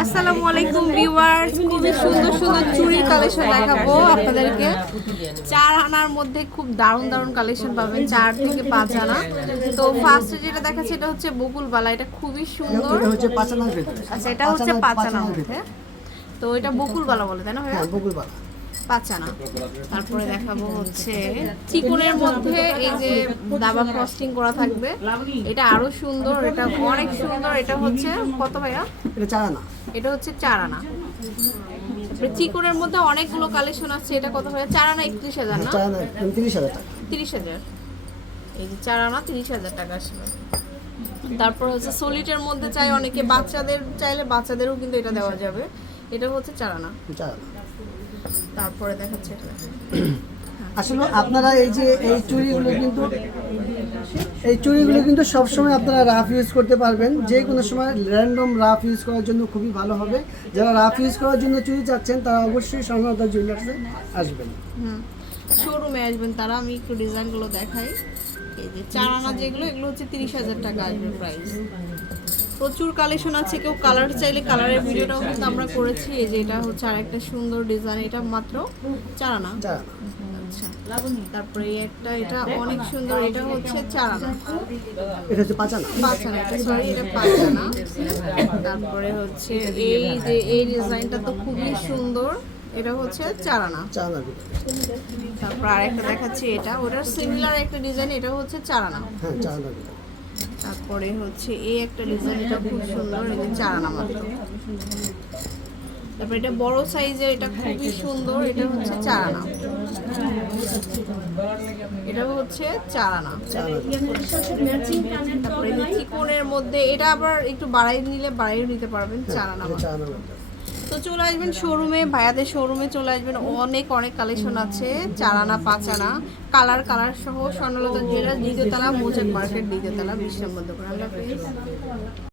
আসসালামু আলাইকুম ভিউয়ার্স খুবই সুন্দর সুন্দর চুড়ির কালেকশন দেখাবো আপনাদেরকে। চার আনার মধ্যে খুব দারুণ দারুণ কালেকশন পাবেন চার থেকে পাঁচ আনা। তো ফার্স্টে যেটা দেখাচ্ছে এটা হচ্ছে বকুলবালা এটা খুবই সুন্দর। আচ্ছা এটা হচ্ছে পাঁচ আনার মধ্যে। তো এটা বকুলবালা বলে তাই না ভাইয়া? বকুল বকুলবালা। পাঁচ আনা তারপরে দেখাবো হচ্ছে চিকনের মধ্যে এই যে দাবা ফ্রস্টিং করা থাকবে এটা আরও সুন্দর এটা অনেক সুন্দর এটা হচ্ছে কত ভাইয়া? এটা চারানা। এটা হচ্ছে চার আনা তারপরে চিকনের মধ্যে অনেকগুলো কালেকশন আছে এটা কত ভাইয়া? চার আনা একত্রিশ হাজার না? তিরিশ হাজার টাকা। তিরিশ হাজার। এই যে চার আনা তিরিশ হাজার টাকা আসবে। তারপর হচ্ছে সলিটের মধ্যে চাই অনেকে বাচ্চাদের চাইলে বাচ্চাদেরও কিন্তু এটা দেওয়া যাবে। এটা হচ্ছে চার আনা চারানা। তারপরে দেখাচ্ছে। আসলে আপনারা এই যে এই চুড়িগুলো কিন্তু এই চুড়িগুলো কিন্তু সবসময় আপনারা রাফ ইউজ করতে পারবেন। যে কোনো সময় র্যান্ডম রাফ ইউজ করার জন্য খুবই ভালো হবে। যারা রাফ ইউজ করার জন্য চুড়ি চাচ্ছেন তারা অবশ্যই স্বর্ণতা জুয়েলার্সে আসবেন। হুম। শোরুমে আসবেন তারা আমি একটু ডিজাইনগুলো দেখাই। এই যে চার আনা যেগুলো এগুলো হচ্ছে তিরিশ হাজার টাকা আসবে প্রাইস প্রচুর কালেকশন আছে কেউ কালার চাইলে কালারের ভিডিওটাও কিন্তু আমরা করেছি। এই যে এটা হচ্ছে আরেকটা সুন্দর ডিজাইন এটা মাত্র চার আনা চারানা। আচ্ছা তারপরে একটা এটা অনেক সুন্দর এটা হচ্ছে চার আনা এটা হচ্ছে পাঁচানা। পাঁচ আনা এটা সরি এটা পাঁচ আনা তারপরে হচ্ছে এই যে এই ডিজাইনটা তো খুবই সুন্দর এটা হচ্ছে চার আনা চারানার ভিতরে তারপর আরেকটা দেখাচ্ছি এটা ওটার সিমিলার একটা ডিজাইন এটা হচ্ছে চারানা। হ্যাঁ ভিতরে তারপরে হচ্ছে এই একটা ডিজাইন এটা খুব সুন্দর যে চারানা মাত্র। তারপরে এটা বড় সাইজের এটা খুবই সুন্দর, এটা হচ্ছে চারানা এটা হচ্ছে চারানা তারপরে চিকনের মধ্যে, এটা আবার একটু বাড়াই নিলে বাড়াইও নিতে পারবেন চারানা তো চলে আসবেন শোরুমে ভাইয়াদের শোরুমে চলে আসবেন। অনেক অনেক কালেকশন আছে, চারানা, পাঁচানা কালার কালার সহ স্বর্ণলতা জুয়েলার্স দ্বিতীয়তলা মোজাক মার্কেট দ্বিতীয়তলা বিশ নম্বর দোকান। আল্লাহ